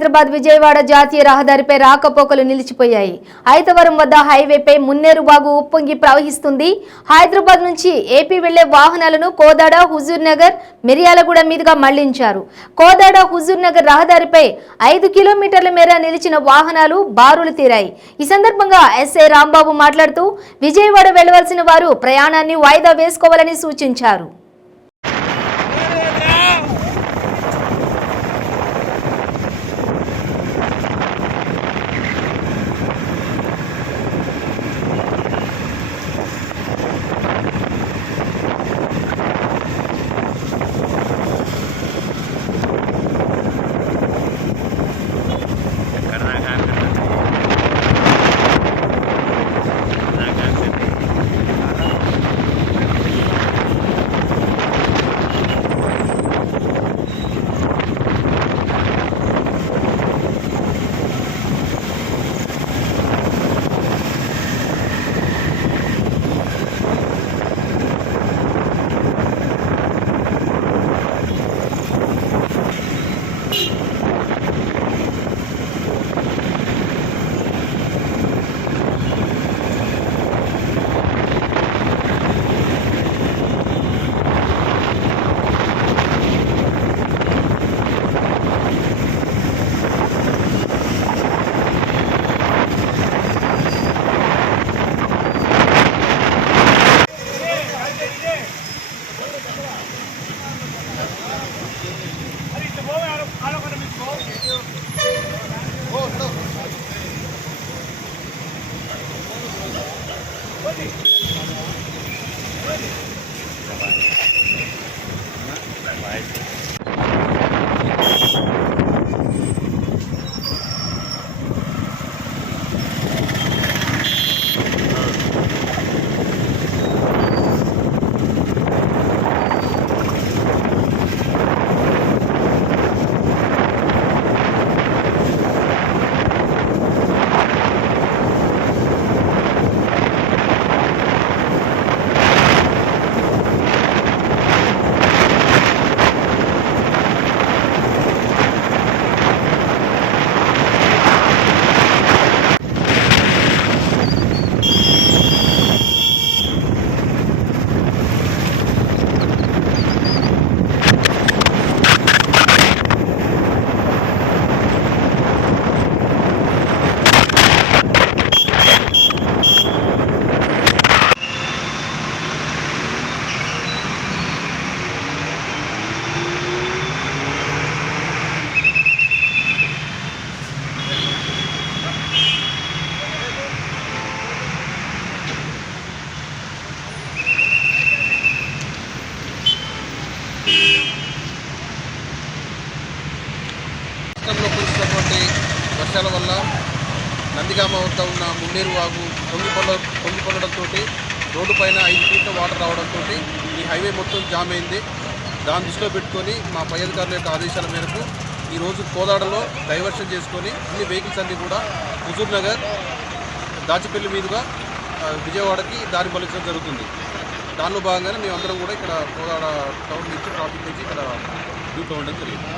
హైదరాబాద్ విజయవాడ జాతీయ రహదారిపై రాకపోకలు నిలిచిపోయాయి. ఐతవరం వద్ద హైవేపై మున్నేరు వాగు ఉప్పొంగి ప్రవహిస్తుంది. హైదరాబాద్ నుంచి ఏపీ వెళ్లే వాహనాలను కోదాడ, హుజూర్ నగర్, మిర్యాలగూడ మీదుగా మళ్లించారు. కోదాడ, హుజూర్ నగర్ రహదారిపై 5 కిలోమీటర్ల మేర నిలిచిన వాహనాలు బారులు తీరాయి. ఈ సందర్భంగా ఎస్ఐ రాంబాబు మాట్లాడుతూ విజయవాడ వెళ్లవలసిన వారు ప్రయాణాన్ని వాయిదా వేసుకోవాలని సూచించారు. వర్షాల వల్ల నందిగామ వద్ద ఉన్న మున్నేరు వాగు పొంగిపొంగడంతో రోడ్డు పైన 5 ఫీట్ల వాటర్ రావడంతో ఈ హైవే మొత్తం జామ్ అయింది. దాన్ని దృష్టిలో పెట్టుకొని మా పై అధికారుల యొక్క ఆదేశాల మేరకు ఈరోజు కోదాడలో డైవర్షన్ చేసుకొని అన్ని వెహికల్స్ అన్నీ కూడా హుజూర్ నగర్, దాచిపల్లి మీదుగా విజయవాడకి దారి మళ్లించడం జరుగుతుంది. దానిలో భాగంగానే మేమందరం కూడా ఇక్కడ కోదాడ టౌన్ నుంచి ట్రాఫిక్ నుంచి ఇక్కడ డ్యూటీ ఉండడం జరిగింది.